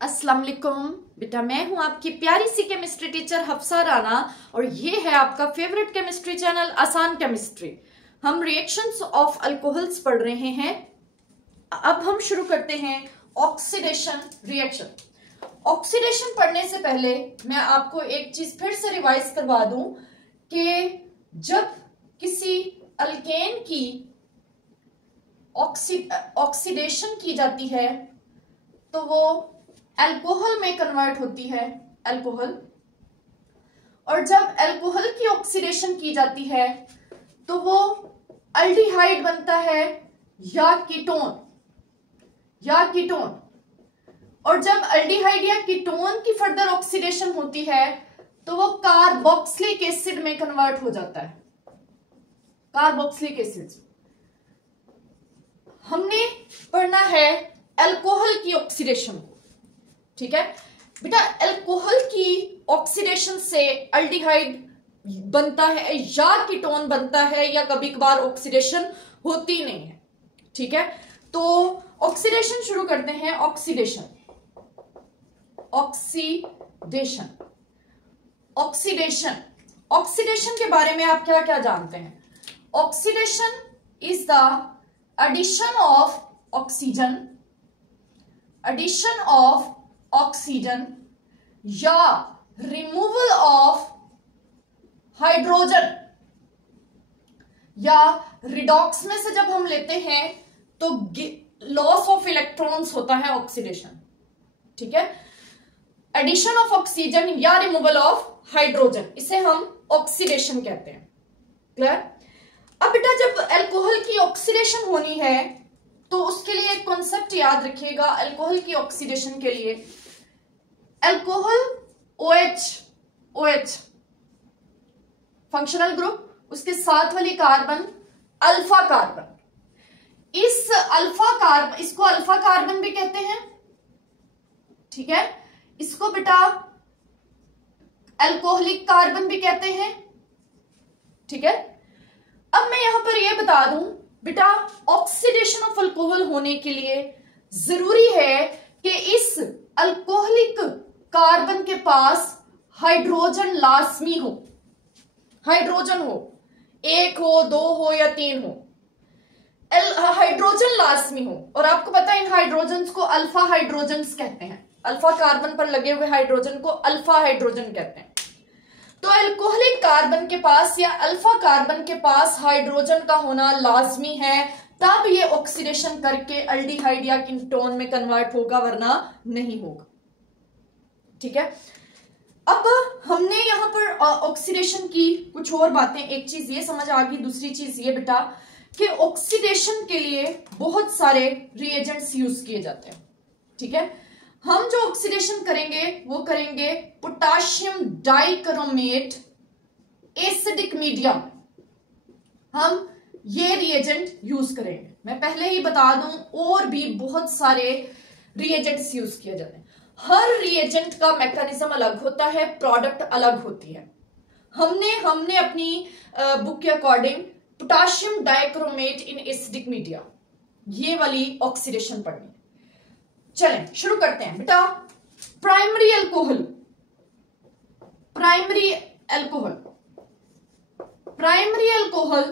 अस्सलाम वालेकुम बेटा, मैं हूं आपकी प्यारी सी केमिस्ट्री टीचर हफ्सा राना और ये है आपका फेवरेट केमिस्ट्री चैनल आसान केमिस्ट्री। हम रिएक्शंस ऑफ अल्कोहल्स पढ़ रहे हैं। अब हम शुरू करते हैं ऑक्सीडेशन रिएक्शन। ऑक्सीडेशन पढ़ने से पहले मैं आपको एक चीज फिर से रिवाइज करवा दूं कि जब किसी अल्केन की ऑक्सीडेशन की जाती है तो वो अल्कोहल में कन्वर्ट होती है, अल्कोहल। और जब अल्कोहल की ऑक्सीडेशन की जाती है तो वो अल्डिहाइड बनता है या कीटोन, और जब अल्डिहाइड या कीटोन की फर्दर ऑक्सीडेशन होती है तो वो कार्बोक्सिलिक एसिड में कन्वर्ट हो जाता है, कार्बोक्सिलिक एसिड। हमने पढ़ना है अल्कोहल की ऑक्सीडेशन को, ठीक है बेटा। अल्कोहल की ऑक्सीडेशन से अल्डिहाइड बनता है या कीटोन बनता है या कभी कभार ऑक्सीडेशन होती नहीं है, ठीक है। तो ऑक्सीडेशन शुरू करते हैं। ऑक्सीडेशन के बारे में आप क्या क्या जानते हैं? Oxidation is the addition of oxygen या removal of हाइड्रोजन, या रिडॉक्स में से जब हम लेते हैं तो लॉस ऑफ इलेक्ट्रॉन्स होता है ऑक्सीडेशन, ठीक है। एडिशन ऑफ ऑक्सीजन या रिमूवल ऑफ हाइड्रोजन, इसे हम ऑक्सीडेशन कहते हैं। क्लियर? अब बेटा जब अल्कोहल की ऑक्सीडेशन होनी है तो उसके लिए एक कॉन्सेप्ट याद रखिएगा। अल्कोहल की ऑक्सीडेशन के लिए अल्कोहल OH फंक्शनल ग्रुप, उसके साथ वाली कार्बन अल्फा कार्बन, इसको अल्फा कार्बन भी कहते हैं, ठीक है। इसको बेटा अल्कोहलिक कार्बन भी कहते हैं, ठीक है। अब मैं यहां पर यह बता दूं बेटा, ऑक्सीडेशन ऑफ अल्कोहल होने के लिए जरूरी है कि इस अल्कोहलिक कार्बन के पास हाइड्रोजन लाजमी हो, हाइड्रोजन हो, 1 हो, 2 हो या 3 हो, हाइड्रोजन लाजमी हो। और आपको पता है इन हाइड्रोजन्स को अल्फा हाइड्रोजन्स कहते हैं, अल्फा कार्बन पर लगे हुए हाइड्रोजन को अल्फा हाइड्रोजन कहते हैं। तो अल्कोहलिक कार्बन के पास या अल्फा कार्बन के पास हाइड्रोजन का होना लाजमी है, तब ये ऑक्सीडेशन करके अल्डिहाइड या कीटोन में कन्वर्ट होगा, वरना नहीं होगा, ठीक है। अब हमने यहां पर ऑक्सीडेशन की कुछ और बातें, एक चीज ये समझ आ गई, दूसरी चीज ये बेटा कि ऑक्सीडेशन के लिए बहुत सारे रिएजेंट्स यूज किए जाते हैं, ठीक है। हम जो ऑक्सीडेशन करेंगे वो करेंगे पोटाशियम डाइक्रोमेट एसिडिक मीडियम, हम ये रिएजेंट यूज करेंगे। मैं पहले ही बता दूं और भी बहुत सारे रिएजेंट्स यूज किए जाते हैं। हर रिएजेंट का मैकेनिज्म अलग होता है, प्रोडक्ट अलग होती है। हमने अपनी बुक के according potassium dichromate in acidic media ये वाली ऑक्सीडेशन पढ़नी है। चलें शुरू करते हैं बेटा। प्राइमरी अल्कोहल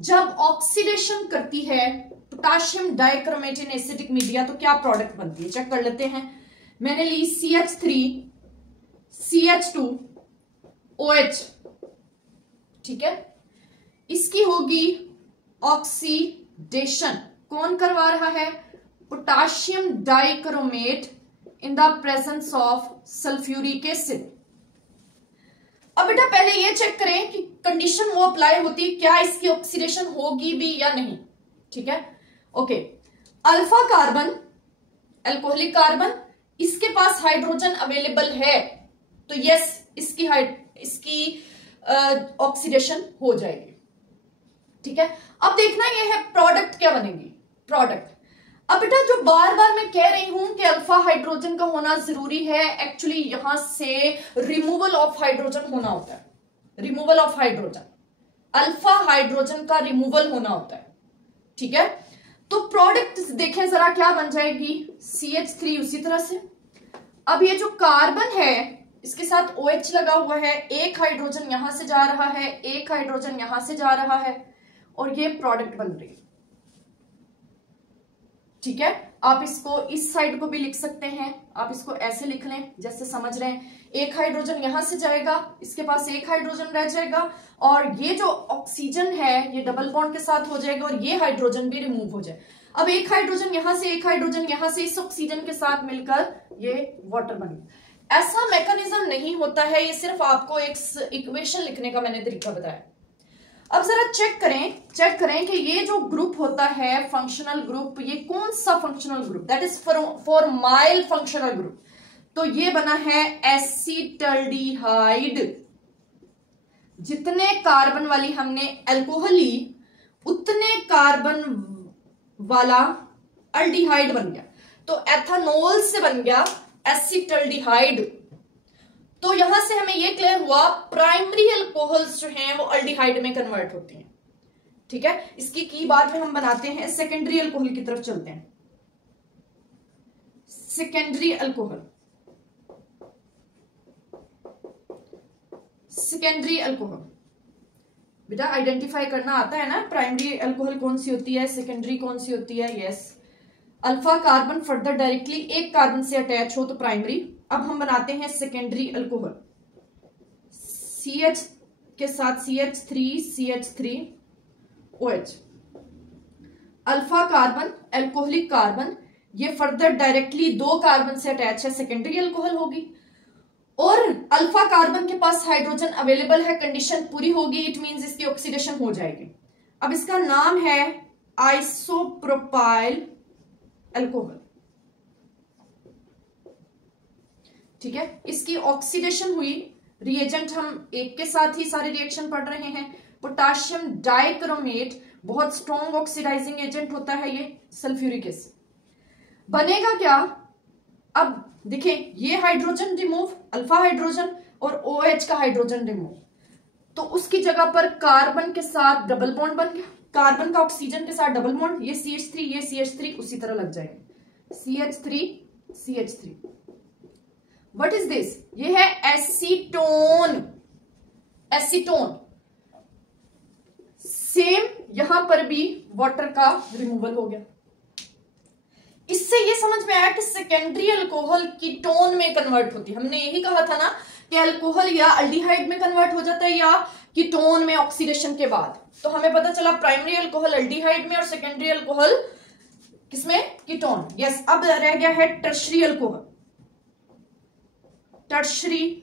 जब ऑक्सीडेशन करती है potassium dichromate in acidic media तो क्या प्रोडक्ट बनती है, चेक कर लेते हैं। मैंने ली CH3 CH2 OH, ठीक है। इसकी होगी ऑक्सीडेशन, कौन करवा रहा है? Potassium dichromate in the presence of sulphuric acid. अब बेटा पहले ये चेक करें कि कंडीशन वो अप्लाई होती, क्या इसकी ऑक्सीडेशन होगी भी या नहीं, ठीक है। Okay, alpha carbon alcoholic carbon, इसके पास हाइड्रोजन अवेलेबल है तो यस इसकी ऑक्सीडेशन हो जाएगी, ठीक है। अब देखना यह है प्रोडक्ट क्या बनेगी, प्रोडक्ट। अब बेटा जो बार बार मैं कह रही हूं कि अल्फा हाइड्रोजन का होना जरूरी है, एक्चुअली यहां से रिमूवल ऑफ हाइड्रोजन होना होता है, removal of hydrogen, alpha hydrogen का रिमूवल होना होता है, ठीक है। तो देखें जरा क्या बन जाएगी, CH3 उसी तरह से। अब ये जो कार्बन है इसके साथ OH लगा हुआ है, एक हाइड्रोजन यहां से जा रहा है, एक हाइड्रोजन यहां से जा रहा है और ये प्रोडक्ट बन रही है। ठीक है, आप इसको इस साइड को भी लिख सकते हैं, आप इसको ऐसे लिख लें जैसे समझ रहे हैं। एक हाइड्रोजन यहां से जाएगा, इसके पास एक हाइड्रोजन रह जाएगा और ये जो ऑक्सीजन है ये डबल बॉन्ड के साथ हो जाएगा और ये हाइड्रोजन भी रिमूव हो जाए। अब एक हाइड्रोजन यहां से, एक हाइड्रोजन यहां से, इस ऑक्सीजन के साथ मिलकर ये वाटर बन गया। ऐसा मैकेनिज्म नहीं होता है, ये सिर्फ आपको एक इक्वेशन लिखने का मैंने तरीका बताया। अब जरा चेक करें कि ये जो ग्रुप होता है फंक्शनल ग्रुप, ये कौन सा functional group, that is formyl functional group. तो ये बना है एसिटल्डिहाइड। जितने कार्बन वाली हमने अल्कोहल ली उतने कार्बन वाला अल्डिहाइड बन गया, तो एथेनॉल से बन गया एसिटल्डिहाइड। तो यहां से हमें यह क्लियर हुआ प्राइमरी अल्कोहल्स जो हैं वो अल्डिहाइड में कन्वर्ट होती हैं। ठीक है, इसकी की बाद में हम बनाते हैं सेकेंडरी अल्कोहल की तरफ चलते हैं। सेकेंडरी अल्कोहल, सेकेंडरी अल्कोहल बेटा आइडेंटिफाई करना आता है ना, प्राइमरी अल्कोहल कौन सी होती है, सेकेंडरी कौन सी होती है। Yes, alpha carbon further directly एक कार्बन से अटैच हो तो प्राइमरी। अब हम बनाते हैं सेकेंडरी अल्कोहल, CH के साथ CH3 OH। Alpha carbon alcoholic carbon, ये फर्दर डायरेक्टली दो कार्बन से अटैच है, सेकेंडरी अल्कोहल होगी। और अल्फा कार्बन के पास हाइड्रोजन अवेलेबल है, कंडीशन पूरी होगी, इट मींस इसकी ऑक्सीडेशन हो जाएगी। अब इसका नाम है आइसोप्रोपाइल अल्कोहल। ठीक है, इसकी ऑक्सीडेशन हुई, रिएजेंट हम एक के साथ ही सारे रिएक्शन पढ़ रहे हैं। पोटाशियम डाइक्रोमेट बहुत स्ट्रॉन्ग ऑक्सीडाइजिंग एजेंट होता है ये, सल्फ्यूरिक एसिड। बनेगा क्या, अब देखें ये हाइड्रोजन रिमूव, अल्फा हाइड्रोजन और OH का हाइड्रोजन रिमूव, तो उसकी जगह पर कार्बन के साथ डबल बॉन्ड बन गया, कार्बन का ऑक्सीजन के साथ डबल बॉन्ड, ये CH3 ये CH3 उसी तरह लग जाएंगे, CH3 व्हाट इज दिस, ये है एसीटोन। सेम यहां पर भी वाटर का रिमूवल हो गया। इससे ये समझ में आया कि सेकेंडरी अल्कोहल कीटोन में कन्वर्ट होती है। हमने यही कहा था ना कि अल्कोहल या अल्डिहाइड में कन्वर्ट हो जाता है या कीटोन में ऑक्सीडेशन के बाद। तो हमें पता चला प्राइमरी अल्कोहल अल्डिहाइड में और सेकेंडरी अल्कोहल किसमें, कीटोन। यस, अब रह गया है टर्शरी अल्कोहल। टर्शरी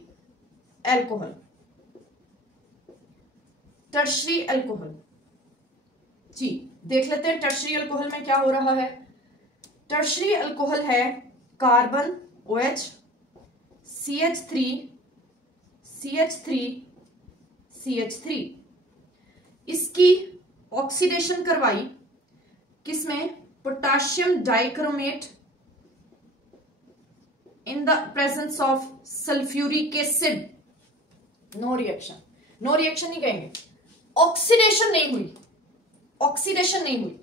अल्कोहल जी देख लेते हैं टर्शरी अल्कोहल में क्या हो रहा है। टर्शरी अल्कोहल है कार्बन OH CH3 इसकी ऑक्सीडेशन करवाई किसमें, potassium dichromate in the presence of sulphuric acid. No reaction ही कहेंगे, ऑक्सीडेशन नहीं हुई,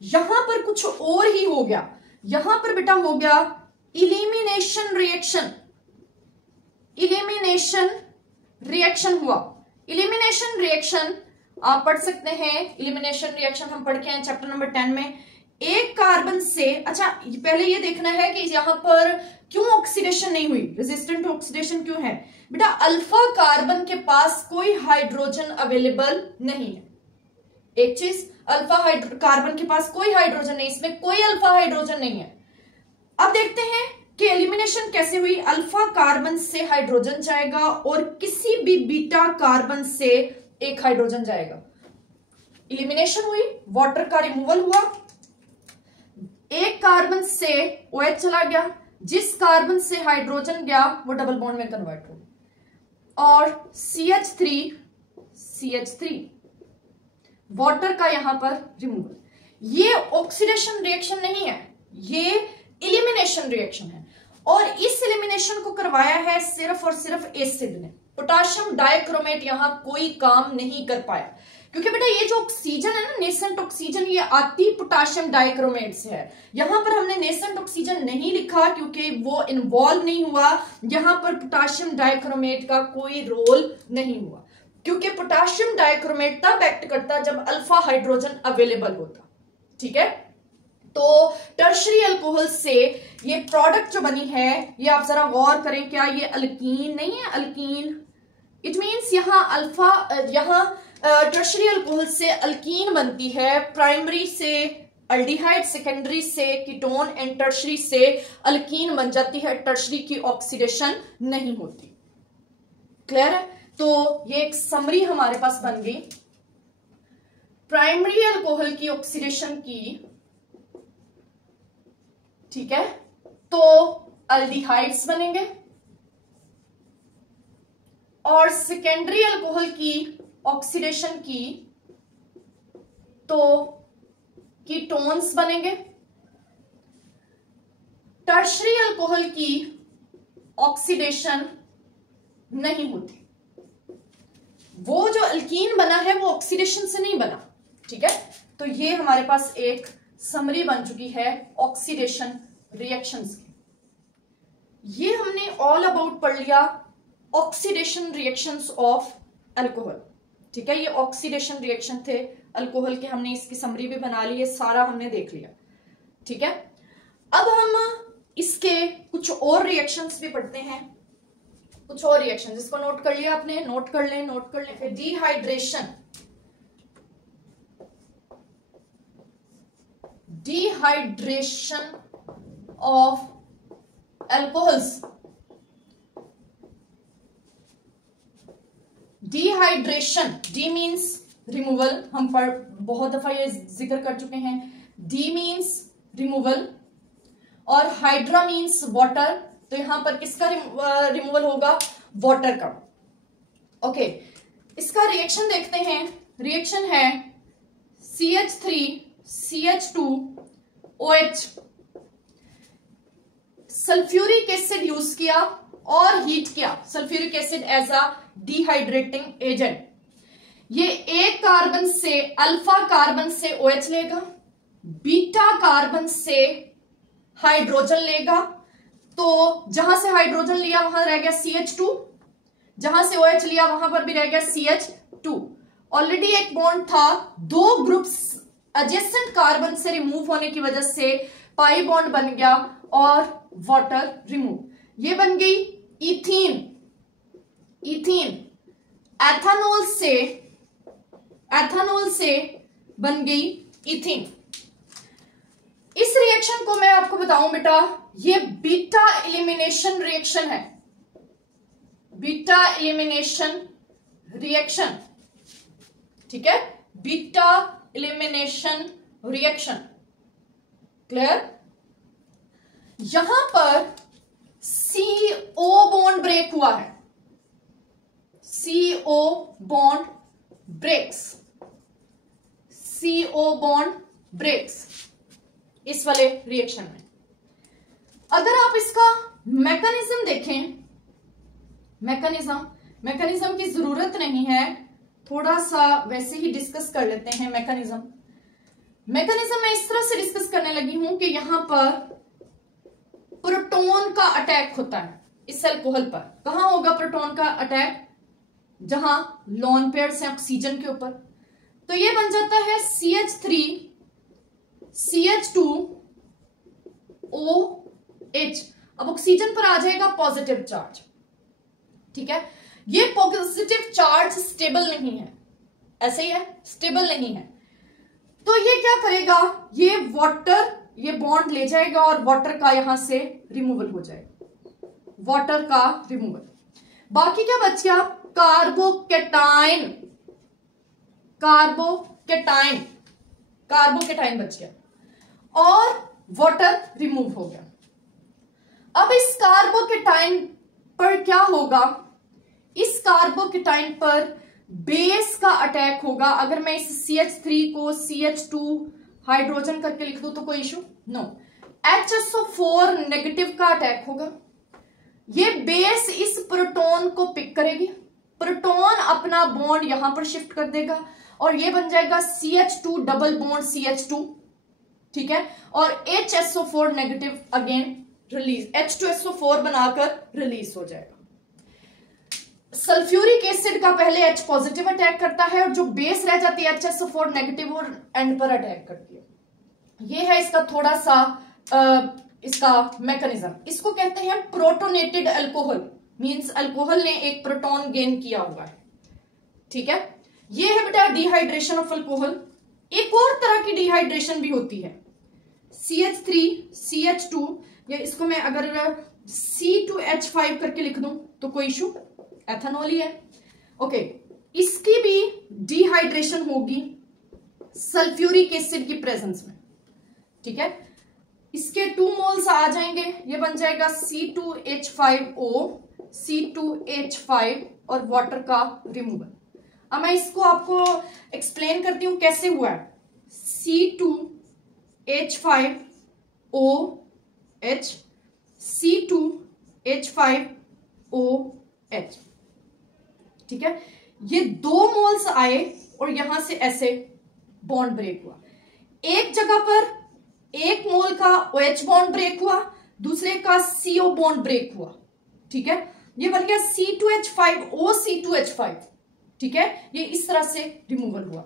यहां पर कुछ और ही हो गया। यहां पर बेटा हो गया इलिमिनेशन रिएक्शन हुआ। इलिमिनेशन रिएक्शन आप पढ़ सकते हैं, इलिमिनेशन रिएक्शन हम पढ़ के हैं चैप्टर नंबर 10 में। एक कार्बन से, अच्छा पहले ये देखना है कि यहां पर क्यों ऑक्सीडेशन नहीं हुई, रेजिस्टेंट टू ऑक्सीडेशन क्यों है बेटा, अल्फा कार्बन के पास कोई हाइड्रोजन अवेलेबल नहीं है। एक चीज, अल्फा कार्बन के पास कोई हाइड्रोजन नहीं, इसमें कोई अल्फा हाइड्रोजन नहीं है। अब देखते हैं कि एलिमिनेशन कैसे हुई। अल्फा कार्बन से हाइड्रोजन जाएगा और किसी भी बीटा कार्बन से एक हाइड्रोजन जाएगा। एलिमिनेशन हुई, वाटर का रिमूवल हुआ, एक कार्बन से OH चला गया, जिस कार्बन से हाइड्रोजन गया वो डबल बॉन्ड में कन्वर्ट हो, और CH3 वाटर का यहां पर रिमूवल। ये ऑक्सीडेशन रिएक्शन नहीं है, ये इलिमिनेशन रिएक्शन है। और इस इलिमिनेशन को करवाया है सिर्फ और सिर्फ एसिड ने। पोटाशियम डाइक्रोमेट यहां कोई काम नहीं कर पाया। क्योंकि बेटा ये जो ऑक्सीजन है ना, नेसेंट ऑक्सीजन, ये आती पोटेशियम डाइक्रोमेट से है। यहां पर हमने नेसेंट ऑक्सीजन नहीं लिखा क्योंकि वो इन्वॉल्व नहीं हुआ, यहां पर पोटेशियम डाइक्रोमेट का कोई रोल नहीं हुआ, क्योंकि पोटेशियम डाइक्रोमेट तब एक्ट करता जब अल्फा हाइड्रोजन अवेलेबल होता। ठीक है, तो टर्शरी अल्कोहल से ये प्रोडक्ट जो बनी है, ये आप जरा गौर करें, क्या ये अल्कीन नहीं है? अल्कीन, इट मीन्स यहां टर्शरी अल्कोहल से अल्कीन बनती है, प्राइमरी से अल्डिहाइड, सेकेंडरी से कीटोन एंड टर्शरी से अल्कीन बन जाती है, टर्शरी की ऑक्सीडेशन नहीं होती। क्लियर है? तो ये एक समरी हमारे पास बन गई, प्राइमरी अल्कोहल की ऑक्सीडेशन की। ठीक है, तो अल्डिहाइड्स बनेंगे और सेकेंडरी अल्कोहल की ऑक्सीडेशन की तो कीटोन्स बनेंगे। टर्शरी अल्कोहल की ऑक्सीडेशन नहीं होती, वो जो अल्कीन बना है वो ऑक्सीडेशन से नहीं बना। ठीक है, तो ये हमारे पास एक समरी बन चुकी है ऑक्सीडेशन रिएक्शंस की। ये हमने ऑल अबाउट पढ़ लिया ऑक्सीडेशन रिएक्शंस ऑफ अल्कोहल। ठीक है, ये ऑक्सीडेशन रिएक्शन थे अल्कोहल के, हमने इसकी समरी भी बना ली, ये सारा हमने देख लिया। ठीक है, अब हम इसके कुछ और रिएक्शंस भी पढ़ते हैं, कुछ और रिएक्शन जिसको नोट कर लिया आपने, नोट कर लें। Dehydration, dehydration of alcohols, dehydration, D means removal, हम बहुत दफा ये जिक्र कर चुके हैं। डी मीन्स रिमूवल और हाइड्रा मीन्स वाटर, तो यहां पर किसका रिमूवल होगा? वाटर का। ओके, इसका रिएक्शन देखते हैं। रिएक्शन है CH3 CH2 OH, sulphuric acid use किया और हीट किया sulphuric acid as a dehydrating agent. ये एक कार्बन से, अल्फा कार्बन से OH लेगा, बीटा कार्बन से हाइड्रोजन लेगा, तो जहां से हाइड्रोजन लिया वहां रह गया CH2, जहां से OH लिया वहां पर भी रह गया CH2। ऑलरेडी एक बॉन्ड था, दो ग्रुप्स एडजेसेंट कार्बन से रिमूव होने की वजह से पाई बॉन्ड बन गया और वाटर रिमूव, ये बन गई इथीन। इथीन एथेनॉल से बन गई इथीन। इस रिएक्शन को मैं आपको बताऊं बेटा, ये बीटा एलिमिनेशन रिएक्शन है, बीटा एलिमिनेशन रिएक्शन। ठीक है, बीटा एलिमिनेशन रिएक्शन। क्लियर? यहां पर CO बॉन्ड ब्रेक हुआ है, CO bond breaks, CO bond breaks इस वाले रिएक्शन में। अगर आप इसका मैकेनिज्म देखें, मैकेनिज्म की जरूरत नहीं है, थोड़ा सा वैसे ही डिस्कस कर लेते हैं मैकेनिज्म मैं इस तरह से डिस्कस करने लगी हूं कि यहां पर प्रोटॉन का अटैक होता है इस अल्कोहल पर। कहां होगा प्रोटॉन का अटैक? जहां लोन पेयर्स हैं ऑक्सीजन के ऊपर, तो ये बन जाता है CH3 CH2 OH। अब ऑक्सीजन पर आ जाएगा पॉजिटिव चार्ज। ठीक है, ये पॉजिटिव चार्ज स्टेबल नहीं है, ऐसे ही है, स्टेबल नहीं है, तो ये क्या करेगा? ये वाटर, ये बॉन्ड ले जाएगा और वाटर का यहां से रिमूवल हो जाएगा, वाटर का रिमूवल। बाकी क्या बच गया? कार्बोकेटाइन बच गया और वाटर रिमूव हो गया। अब इस कार्बोकेटाइन पर क्या होगा? इस कार्बोकेटाइन पर बेस का अटैक होगा। अगर मैं इस CH3 को CH2 हाइड्रोजन करके लिख दूं तो कोई इशू नो। HSO4 नेगेटिव का अटैक होगा। ये बेस इस प्रोटॉन को पिक करेगी, प्रोटॉन अपना बॉन्ड यहां पर शिफ्ट कर देगा और ये बन जाएगा CH2 डबल बॉन्ड CH2, ठीक है, और HSO4 negative again release, H2SO4 बनाकर रिलीज हो जाएगा। सल्फ्यूरिक एसिड का पहले H पॉजिटिव अटैक करता है और जो बेस रह जाती है HSO4 नेगेटिव और एंड पर अटैक करती है। ये है इसका थोड़ा सा इसका मैकेनिज्म। इसको कहते हैं प्रोटोनेटेड अल्कोहल, मींस अल्कोहल ने एक प्रोटॉन गेन किया हुआ है, ठीक है। ये है बेटा डिहाइड्रेशन ऑफ अल्कोहल। एक और तरह की डिहाइड्रेशन भी होती है, CH3 CH2, या इसको मैं अगर C2H5 करके लिख दूं तो कोई इशू, एथेनॉल ही है, ओके। इसकी भी डिहाइड्रेशन होगी सल्फ्यूरिक एसिड की प्रेजेंस में, ठीक है। इसके 2 मोल्स आ जाएंगे, ये बन जाएगा C2H5O, C2H5 और वाटर का रिमूवल। अब मैं इसको आपको एक्सप्लेन करती हूं कैसे हुआ है। C2H5OH, C2H5OH, ठीक है। ये 2 मोल्स आए और यहां से ऐसे बॉन्ड ब्रेक हुआ। एक जगह पर एक मोल का OH बॉन्ड ब्रेक हुआ, दूसरे का CO बॉन्ड ब्रेक हुआ, ठीक है। ये बन गया C2H5O C2H5, ठीक है। ये इस तरह से रिमूवल हुआ।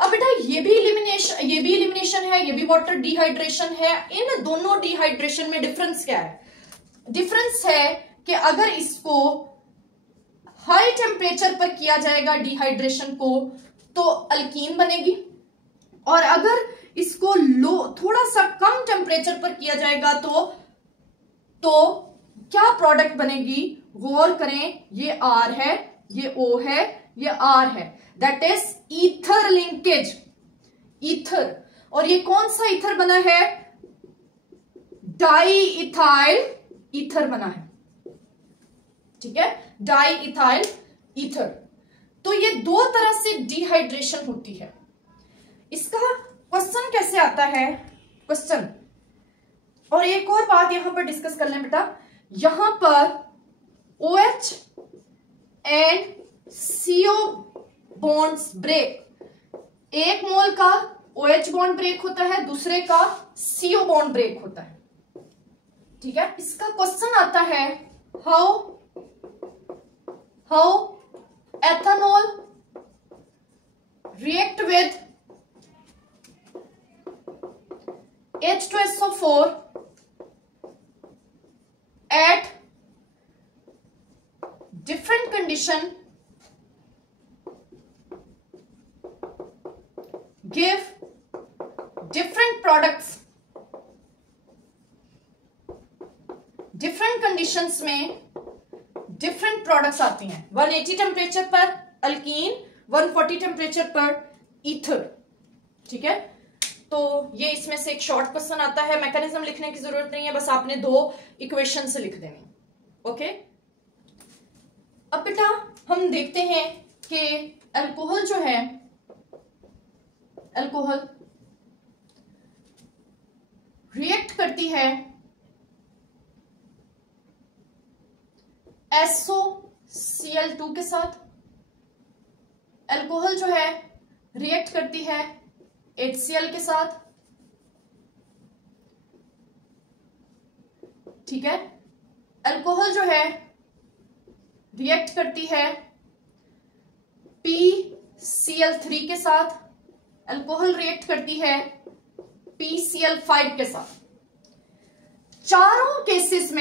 अब बेटा ये भी इलिमिनेशन है, ये भी वाटर डिहाइड्रेशन है। इन दोनों डिहाइड्रेशन में डिफरेंस क्या है? डिफरेंस है कि अगर इसको हाई टेम्परेचर पर किया जाएगा डिहाइड्रेशन को तो अल्कीन बनेगी, और अगर इसको लो थोड़ा सा कम टेम्परेचर पर किया जाएगा तो क्या प्रोडक्ट बनेगी? गौर करें, ये R है, ये O है, ये R है, that is ether linkage, ether. और ये कौन सा ईथर बना है? डाई इथाइल ईथर बना है, ठीक है, डाई इथाइल ईथर। तो ये 2 तरह से डिहाइड्रेशन होती है। इसका क्वेश्चन कैसे आता है? क्वेश्चन, और एक और बात यहां पर डिस्कस कर लें बेटा, यहां पर OH and CO bonds break, एक मोल का OH बॉन्ड ब्रेक होता है, दूसरे का CO बॉन्ड ब्रेक होता है, ठीक है। इसका क्वेश्चन आता है how ethanol react with H2SO4 at different condition give different products, different conditions में डिफरेंट प्रोडक्ट्स आती हैं। 180 टेम्परेचर पर अल्कीन, 140 टेम्परेचर पर ईथर, ठीक है। तो ये इसमें से एक शॉर्ट क्वेश्चन आता है, मैकेनिज्म लिखने की जरूरत नहीं है, बस आपने 2 इक्वेशन से लिख देनी, ओके। अब बेटा हम देखते हैं कि अल्कोहल जो है, अल्कोहल रिएक्ट करती है SOCl2 के साथ। अल्कोहल जो है रिएक्ट करती है HCl के साथ, ठीक है। अल्कोहल जो है रिएक्ट करती है PCl3 के साथ, अल्कोहल रिएक्ट करती है PCl5 के साथ। चारों केसेस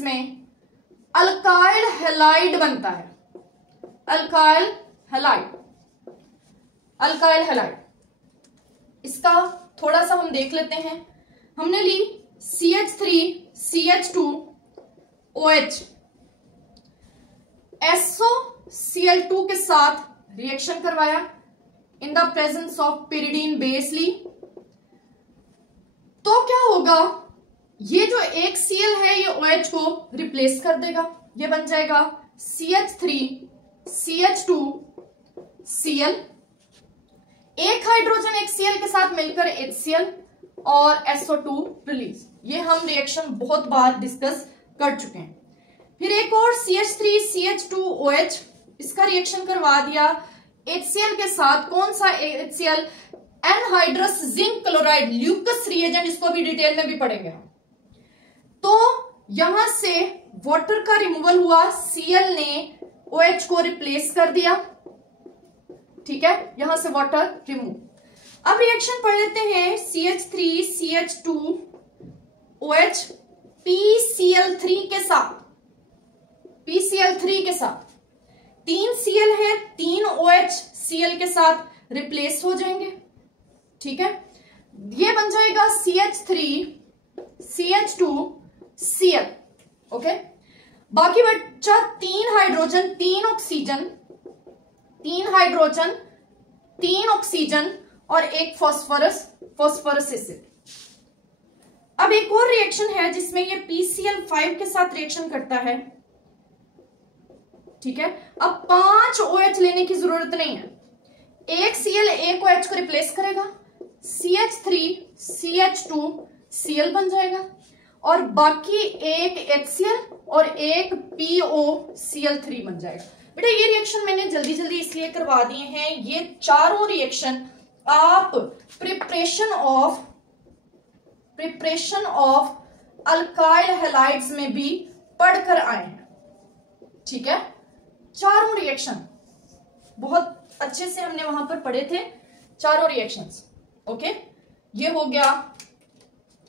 में अल्काइल हैलाइड बनता है, अल्काइल हैलाइड। इसका थोड़ा सा हम देख लेते हैं। हमने ली CH3 CH2OH, SOCl2 के साथ रिएक्शन करवाया in the presence of pyridine base ली, तो क्या होगा? ये जो एक Cl है ये OH को रिप्लेस कर देगा, ये बन जाएगा CH3 CH2Cl, एक हाइड्रोजन एक Cl के साथ मिलकर HCl और SO2 रिलीज। ये हम रिएक्शन बहुत बार डिस्कस कर चुके हैं। फिर एक और CH3 CH2OH, इसका रिएक्शन करवा दिया HCl के साथ कौन सा HCl, anhydrous zinc chloride, Lucas reagent, इसको भी डिटेल में भी पढ़ेंगे हम। तो यहां से वाटर का रिमूवल हुआ, Cl ने OH को रिप्लेस कर दिया, ठीक है, यहां से वाटर रिमूव। अब रिएक्शन पढ़ लेते हैं, CH3 CH2 OH PCl3 के साथ, PCl3 के साथ 3 Cl है, 3 OH Cl के साथ रिप्लेस हो जाएंगे, ठीक है, ये बन जाएगा CH3 CH2 Cl, ओके। बाकी बच्चा 3 हाइड्रोजन 3 ऑक्सीजन, 3 हाइड्रोजन 3 ऑक्सीजन और एक फॉस्फोरस एसिड। अब एक और रिएक्शन है जिसमें ये PCl5 के साथ रिएक्शन करता है, ठीक है। अब 5 OH लेने की जरूरत नहीं है, एक Cl एक OH को रिप्लेस करेगा, CH3 CH2 Cl बन जाएगा और बाकी एक HCl और एक POCl3 बन जाएगा। बेटा ये रिएक्शन मैंने जल्दी जल्दी इसलिए करवा दिए हैं, ये चारों रिएक्शन आप प्रिपरेशन ऑफ अल्काइल हैलाइड्स में भी पढ़कर आए हैं, ठीक है। चारों रिएक्शन बहुत अच्छे से हमने वहां पर पढ़े थे, चारों रिएक्शंस, ओके। ये हो गया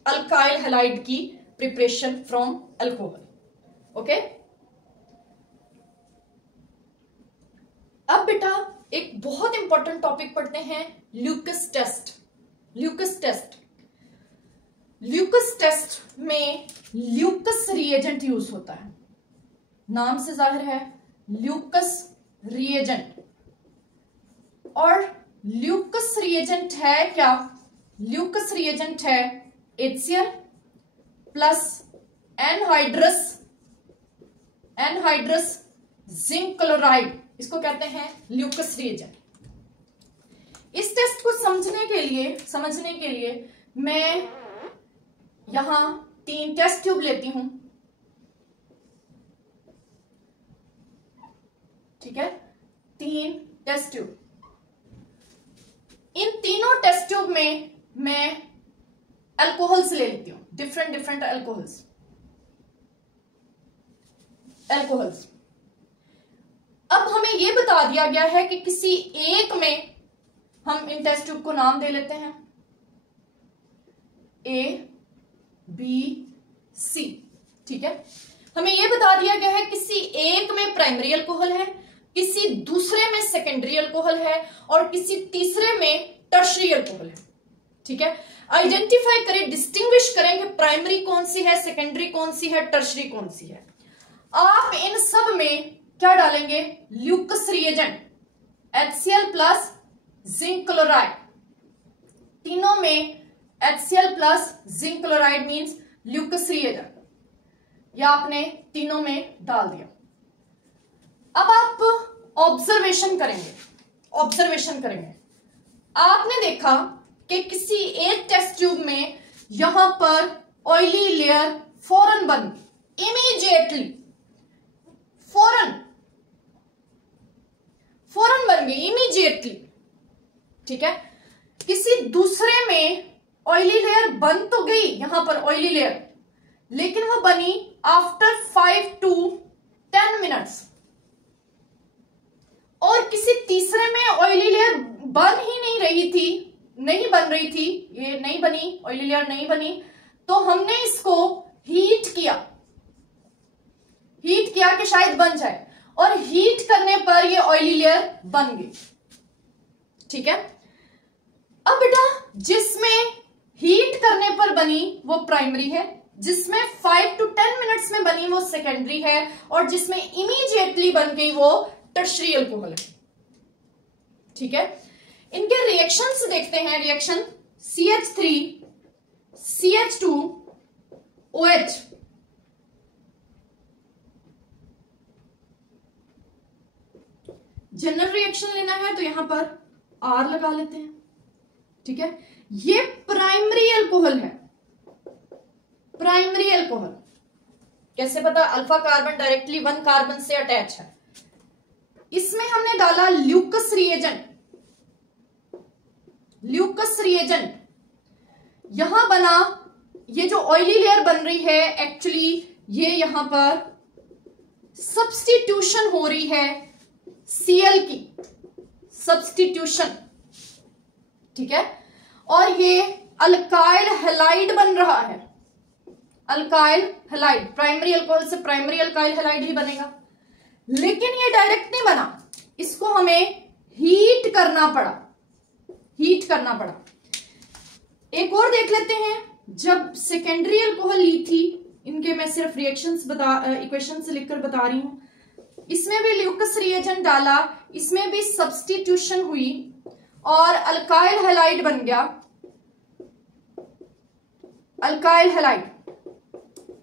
अल्काइल हैलाइड की प्रिपरेशन फ्रॉम अल्कोहल, ओके। अब बेटा एक बहुत इंपॉर्टेंट टॉपिक पढ़ते हैं, ल्यूकस टेस्ट। ल्यूकस टेस्ट में ल्यूकस रिएजेंट यूज होता है, नाम से जाहिर है ल्यूकस रिएजेंट। और ल्यूकस रिएजेंट है क्या? ल्यूकस रिएजेंट है HCl plus anhydrous zinc chloride, इसको कहते हैं ल्यूकस रिएजेंट। इस टेस्ट को समझने के लिए मैं यहां 3 टेस्ट ट्यूब लेती हूं, ठीक है, 3 टेस्ट ट्यूब। इन तीनों टेस्ट ट्यूब में मैं अल्कोहल्स ले लेती हूं, डिफरेंट अल्कोहल्स। अब हमें यह बता दिया गया है कि किसी एक में हम इन टेस्ट ट्यूब को नाम दे लेते हैं A, B, C, ठीक है। हमें यह बता दिया गया है किसी एक में प्राइमरी अल्कोहल है, किसी दूसरे में सेकेंडरी अल्कोहल है और किसी तीसरे में टर्शरी अल्कोहल है, ठीक है। आइडेंटिफाई करें, डिस्टिंग्विश करें कि प्राइमरी कौन सी है, सेकेंडरी कौन सी है, टर्शरी कौन सी है। आप इन सब में क्या डालेंगे? Lucas reagent, HCl plus zinc chloride. तीनों में HCl plus zinc chloride means Lucas reagent, या आपने तीनों में डाल दिया। अब आप ऑब्जर्वेशन करेंगे। आपने देखा कि किसी एक टेस्ट ट्यूब में यहां पर ऑयली लेयर फौरन बन गई, इमीडिएटली फौरन बन गई, इमीडिएटली, ठीक है। किसी दूसरे में ऑयली लेयर बन तो गई, यहां पर ऑयली लेयर, लेकिन वो बनी आफ्टर 5 to 10 मिनट्स। और किसी तीसरे में ऑयली लेयर बन रही थी, ये नहीं बनी, ऑयली लेयर नहीं बनी, तो हमने इसको हीट किया कि शायद बन जाए, और हीट करने पर ये ऑयली लेयर बन गई, ठीक है। अब बेटा जिसमें हीट करने पर बनी वो प्राइमरी है, जिसमें 5 to 10 मिनट्स में बनी वो सेकेंडरी है, और जिसमें इमीडिएटली बन गई वो टर्शरी अल्कोहल है, ठीक है। इनके रिएक्शंस देखते हैं। Reaction CH3 CH2 OH, general reaction लेना है तो यहां पर R लगा लेते हैं, ठीक है। ये प्राइमरी अल्कोहल है, प्राइमरी अल्कोहल कैसे पता? अल्फा कार्बन डायरेक्टली 1 कार्बन से अटैच है, इसमें हमने डाला ल्यूकस रिएजेंट, ल्यूकस रिएजेंट, यहां बना ये जो ऑयली लेयर बन रही है, एक्चुअली ये यहां पर सब्स्टिट्यूशन हो रही है Cl की, सब्स्टिट्यूशन, ठीक है। और ये अल्काइल हैलाइड बन रहा है, अल्काइल हैलाइड, प्राइमरी अल्कोहल से प्राइमरी अल्काइल हैलाइड ही बनेगा। लेकिन ये डायरेक्ट नहीं बना, इसको हमें हीट करना पड़ा, हीट करना पड़ा। एक और देख लेते हैं, जब सेकेंडरी अल्कोहल ली थी, इनके मैं सिर्फ रिएक्शंस इक्वेशंस लिखकर बता रही हूं, इसमें भी ल्यूकस रिएजेंट डाला, इसमें भी सब्स्टिट्यूशन हुई और अल्काइल हैलाइड बन गया, अल्काइल हैलाइड,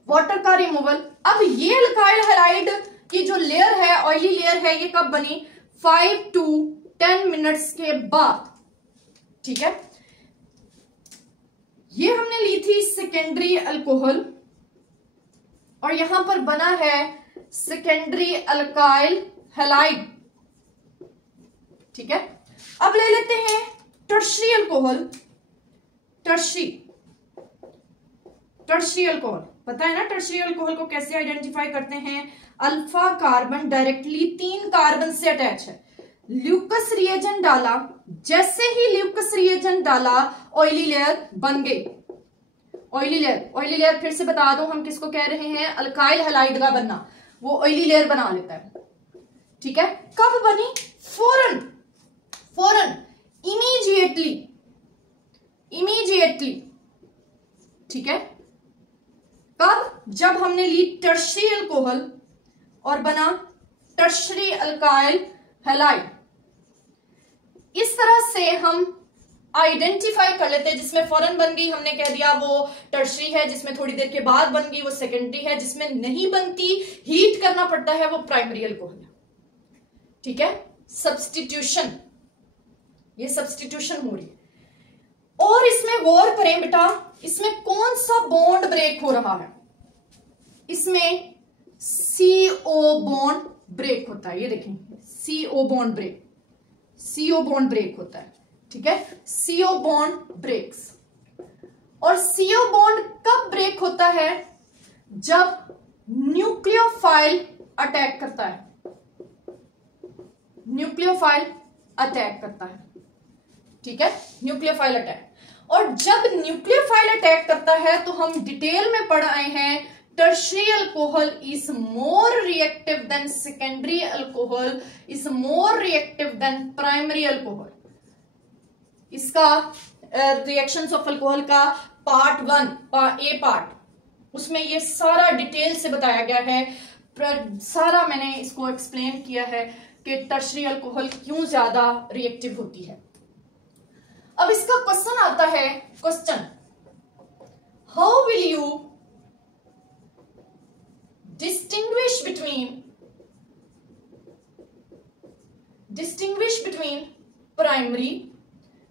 वाटर का रिमूवल। अब ये अल्काइल हैलाइड की जो लेयर है, ऑयली लेयर है, ये कब बनी? 5 to 10 मिनट्स के बाद, ठीक है। ये हमने ली थी सेकेंडरी अल्कोहल और यहां पर बना है सेकेंडरी अल्काइल हैलाइड, ठीक है। अब ले लेते हैं टर्शरी अल्कोहल, टर्शरी अल्कोहल, पता है ना टर्शरी अल्कोहल को कैसे आइडेंटिफाई करते हैं? अल्फा कार्बन डायरेक्टली 3 कार्बन से अटैच है, ल्यूकस रिएजेंट डाला, जैसे ही ल्यूकस रिएजेंट डाला ऑयली लेयर बन गई, ऑयली लेयर, ऑयली लेयर फिर से बता दो हम किसको कह रहे हैं? अल्काइल हैलाइड का बनना, वो ऑयली लेयर बना लेता है, ठीक है। कब बनी? फौरन, फौरन, इमीडिएटली, इमीडिएटली, ठीक है। कब? जब हमने ली टर्शरी अल्कोहल और बना टर्शरी अल्काइल हैलाइड। इस तरह से हम आइडेंटिफाई कर लेते हैं, जिसमें फौरन बन गई हमने कह दिया वो टर्शरी है, जिसमें थोड़ी देर के बाद बन गई वो सेकेंडरी है, जिसमें नहीं बनती हीट करना पड़ता है वो प्राइमरी अल्कोहल है, ठीक है। सब्स्टिट्यूशन, ये सब्स्टिट्यूशन हो रही है। और इसमें गौर करें बेटा, इसमें कौन सा बॉन्ड ब्रेक हो रहा है? इसमें CO बॉन्ड ब्रेक होता है, ये देखें CO bond break, CO bond break होता है, ठीक है। CO bond breaks. और CO बॉन्ड कब ब्रेक होता है? जब न्यूक्लियोफाइल अटैक करता है, न्यूक्लियोफाइल अटैक करता है, ठीक है, न्यूक्लियोफाइल अटैक। और जब न्यूक्लियोफाइल अटैक करता है तो हम डिटेल में पढ़ आए हैं, tertiary alcohol is more reactive than secondary alcohol, is more reactive than primary alcohol. इसका रिएक्शंस ऑफ अल्कोहल का पार्ट 1 ए पार्ट, उसमें ये सारा डिटेल से बताया गया है, सारा मैंने इसको एक्सप्लेन किया है कि टर्शरी अल्कोहल क्यों ज्यादा रिएक्टिव होती है। अब इसका क्वेश्चन आता है, question, how will you distinguish between primary,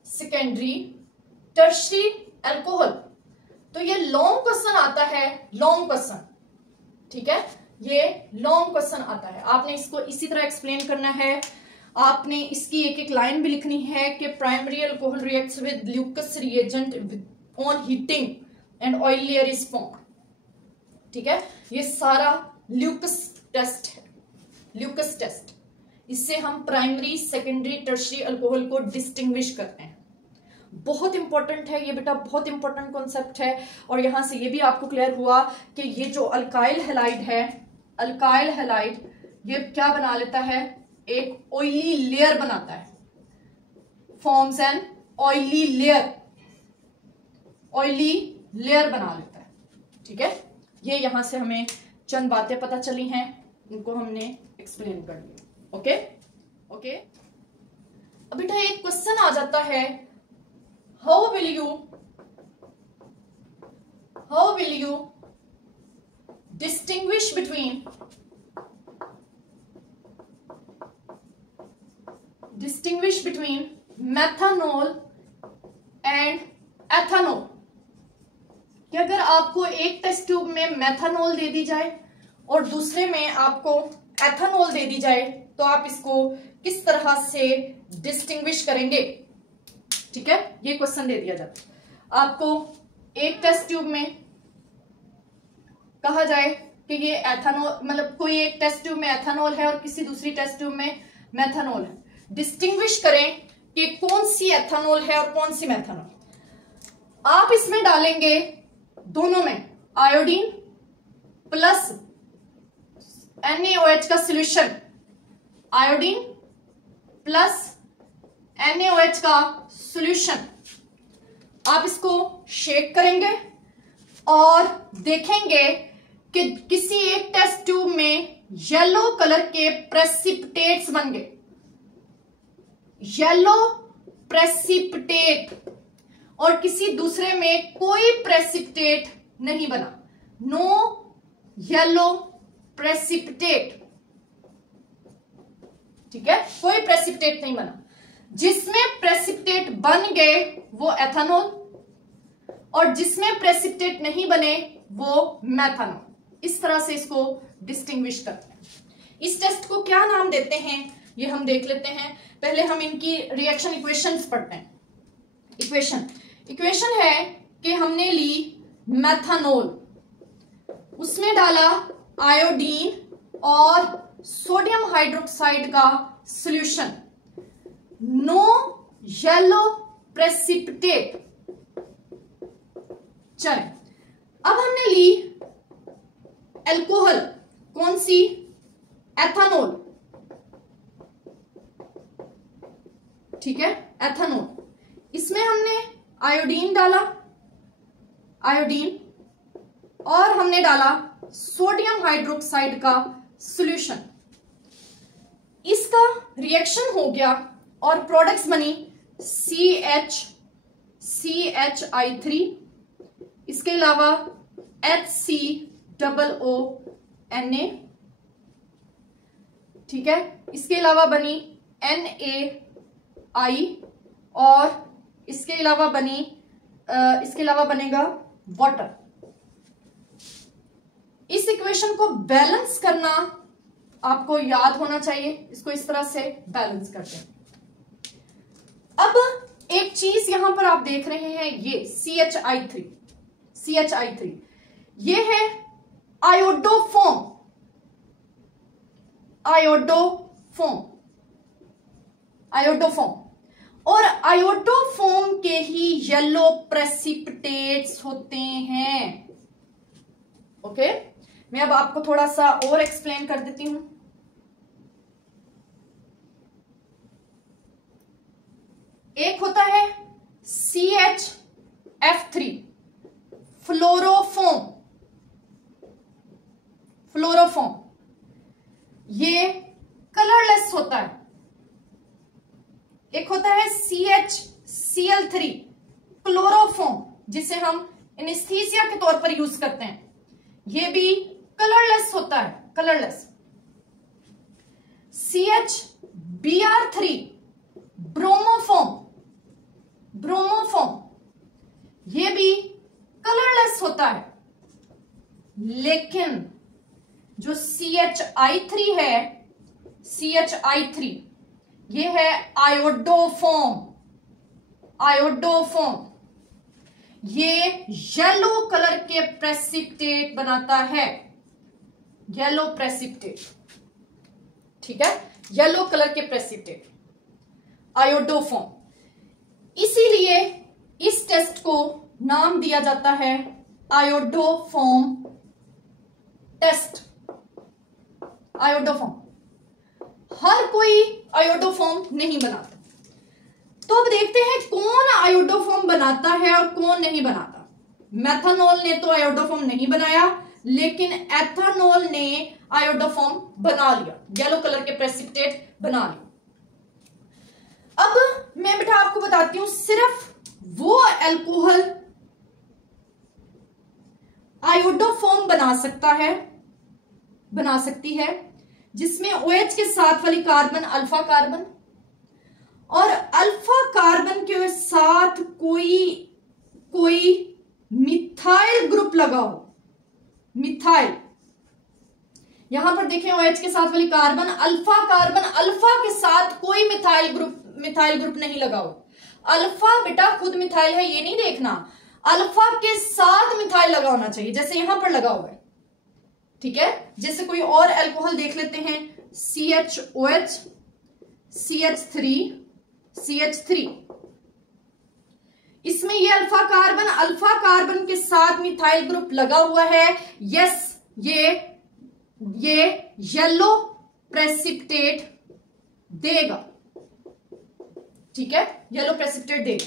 secondary, tertiary alcohol? तो ये लॉन्ग क्वेश्चन आता है, लॉन्ग क्वेश्चन, ठीक है, ये लॉन्ग क्वेश्चन आता है। आपने इसको इसी तरह एक्सप्लेन करना है, आपने इसकी एक एक लाइन भी लिखनी है कि primary alcohol reacts with Lucas reagent on heating and oil layer is formed, ठीक है। ये सारा ल्यूकस टेस्ट है, ल्यूकस टेस्ट, इससे हम प्राइमरी, सेकेंडरी, टर्शरी अल्कोहल को डिस्टिंग्विश करते हैं। बहुत इंपॉर्टेंट है ये बेटा, बहुत इंपॉर्टेंट कॉन्सेप्ट है। और यहां से ये भी आपको क्लियर हुआ कि ये जो अल्काइल हैलाइड है, अल्काइल हैलाइड ये क्या बना लेता है? एक ऑयली लेयर बनाता है, forms an oily layer, oily layer बना लेता है, ठीक है। ये यहां से हमें चंद बातें पता चली हैं, इनको हमने एक्सप्लेन कर लिया, ओके ओके। अब बेटा एक क्वेश्चन आ जाता है, how will you distinguish between methanol and ethanol? कि अगर आपको एक टेस्ट ट्यूब में मेथानॉल दे दी जाए और दूसरे में आपको एथानॉल दे दी जाए, तो आप इसको किस तरह से डिस्टिंग्विश करेंगे? ठीक है, ये क्वेश्चन दे दिया जाता है आपको। एक टेस्ट ट्यूब में कहा जाए कि ये एथेनॉल, मतलब कोई एक टेस्ट ट्यूब में एथेनॉल है और किसी दूसरी टेस्ट ट्यूब में मेथनॉल है। डिस्टिंग्विश करें कि कौन सी एथेनॉल है और कौन सी मेथनॉल। आप इसमें डालेंगे दोनों में आयोडीन प्लस NaOH का सॉल्यूशन, आयोडीन प्लस NaOH का सॉल्यूशन। आप इसको शेक करेंगे और देखेंगे कि किसी एक टेस्ट ट्यूब में येलो कलर के प्रेसिपिटेट्स बन गए, येलो प्रेसिपिटेट, और किसी दूसरे में कोई प्रेसिपिटेट नहीं बना, नो येलो प्रेसिपिटेट। ठीक है, कोई प्रेसिपिटेट नहीं बना। जिसमें प्रेसिपिटेट बन गए वो एथेनॉल, और जिसमें प्रेसिपिटेट नहीं बने वो मेथनॉल। इस तरह से इसको डिस्टिंग्विश करते हैं। इस टेस्ट को क्या नाम देते हैं ये हम देख लेते हैं। पहले हम इनकी रिएक्शन इक्वेशंस पढ़ते हैं। इक्वेशन है कि हमने ली मेथनॉल, उसमें डाला आयोडीन और सोडियम हाइड्रोक्साइड का सॉल्यूशन, नो येलो प्रेसिपिटेट। चले, अब हमने ली अल्कोहल, कौन सी? एथेनॉल। ठीक है, एथेनॉल। इसमें हमने आयोडीन डाला, आयोडीन, और हमने डाला सोडियम हाइड्रोक्साइड का सॉल्यूशन। इसका रिएक्शन हो गया और प्रोडक्ट्स बनी CH3, इसके अलावा HCOONA। ठीक है, इसके अलावा बनी NaI, और इसके अलावा बनेगा वाटर। इस इक्वेशन को बैलेंस करना आपको याद होना चाहिए। इसको इस तरह से बैलेंस करते हैं। अब एक चीज यहां पर आप देख रहे हैं, ये CH3, ये है आयोडोफॉर्म, और आयोडोफॉर्म के ही येलो प्रेसिपिटेट्स होते हैं। ओके, मैं अब आपको थोड़ा सा और एक्सप्लेन कर देती हूं। एक होता है CHF3, फ्लोरोफॉर्म, ये कलरलेस होता है। एक होता है CHCl3, क्लोरोफॉर्म, जिसे हम एनेस्थीसिया के तौर पर यूज करते हैं। ये भी कलरलेस होता है, कलरलेस। CHBr3, ब्रोमोफॉर्म, ये भी कलरलेस होता है। लेकिन जो CHI3 है, CHI3, ये है आयोडोफॉर्म, ये येलो कलर के प्रेसिपिटेट बनाता है, येलो प्रेसिपिटेट। ठीक है, येलो कलर के प्रेसिपिटेट, आयोडोफॉर्म। इसीलिए इस टेस्ट को नाम दिया जाता है आयोडोफॉर्म टेस्ट। आयोडोफॉर्म, हर कोई आयोडोफॉर्म नहीं बनाता। तो अब देखते हैं कौन आयोडोफॉर्म बनाता है और कौन नहीं बनाता। मेथनॉल ने तो आयोडोफॉर्म नहीं बनाया, लेकिन एथेनॉल ने आयोडोफॉर्म बना लिया, येलो कलर के प्रेसिपिटेट बना लिया। अब मैं बेटा आपको बताती हूं, सिर्फ वो अल्कोहल आयोडोफॉर्म बना सकती है जिसमें OH के साथ वाली कार्बन अल्फा कार्बन, और अल्फा कार्बन के साथ कोई मिथाइल ग्रुप लगा हो। मिथाइल यहां पर देखें OH के साथ वाली कार्बन अल्फा के साथ कोई मिथाइल ग्रुप नहीं लगा हो। अल्फा बेटा खुद मिथाइल है ये नहीं देखना, अल्फा के साथ मिथाइल लगा होना चाहिए, जैसे यहां पर लगा हुआ है, ठीक है। जैसे कोई और अल्कोहल देख लेते हैं, CHOH, CH3, इसमें ये अल्फा कार्बन के साथ मिथाइल ग्रुप लगा हुआ है। यस, ये येलो प्रेसिपिटेट देगा, ठीक है, येलो प्रेसिपिटेट देगा।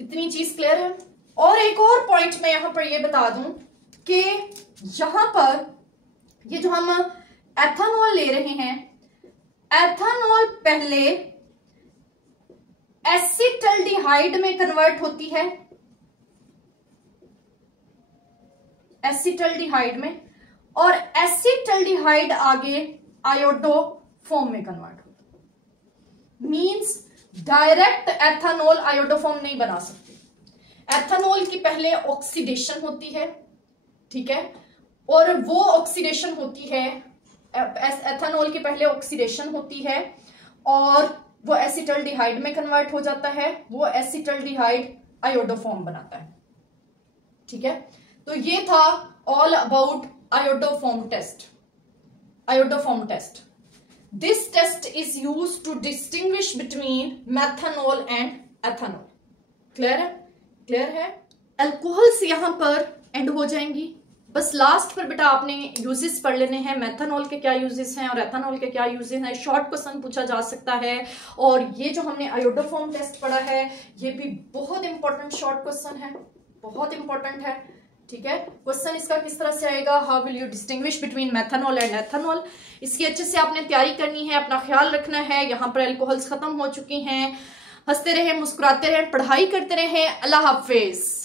इतनी चीज क्लियर है। और एक और पॉइंट मैं यहां पर ये बता दूं कि यहां पर ये जो हम एथेनॉल ले रहे हैं, एथेनॉल पहले एसिटल्डिहाइड में कन्वर्ट होती है, एसिटल्डिहाइड में, और एसिटल्डिहाइड आगे आयोडोफॉर्म में कन्वर्ट होता है। मींस डायरेक्ट एथेनॉल आयोडोफॉर्म नहीं बना सकते। एथेनॉल की पहले ऑक्सीडेशन होती है, ठीक है, और वो ऑक्सीडेशन होती है, एथेनॉल की पहले ऑक्सीडेशन होती है और वो एसिटल्डिहाइड में कन्वर्ट हो जाता है, वो एसिटल्डिहाइड आयोडोफॉर्म बनाता है, ठीक है। तो ये था all about iodoform test. This test is used to distinguish between methanol and ethanol. Clear है। अल्कोहल्स यहां पर एंड हो जाएंगी। बस लास्ट पर बेटा आपने यूजेस पढ़ लेने हैं, मेथनॉल के क्या यूजेस हैं और एथेनॉल के क्या यूजेस हैं। शॉर्ट क्वेश्चन पूछा जा सकता है। और ये जो हमने आयोडोफॉर्म टेस्ट पढ़ा है ये भी बहुत इंपॉर्टेंट शॉर्ट क्वेश्चन है, बहुत इंपॉर्टेंट है, ठीक है। क्वेश्चन इसका किस तरह से आएगा, how will you distinguish between methanol and ethanol. इसकी अच्छे से आपने तैयारी करनी है, अपना ख्याल रखना है। यहाँ पर अल्कोहल्स खत्म हो चुकी हैं। हंसते रहें, मुस्कुराते रहें, पढ़ाई करते रहें। अल्लाह हाफिज।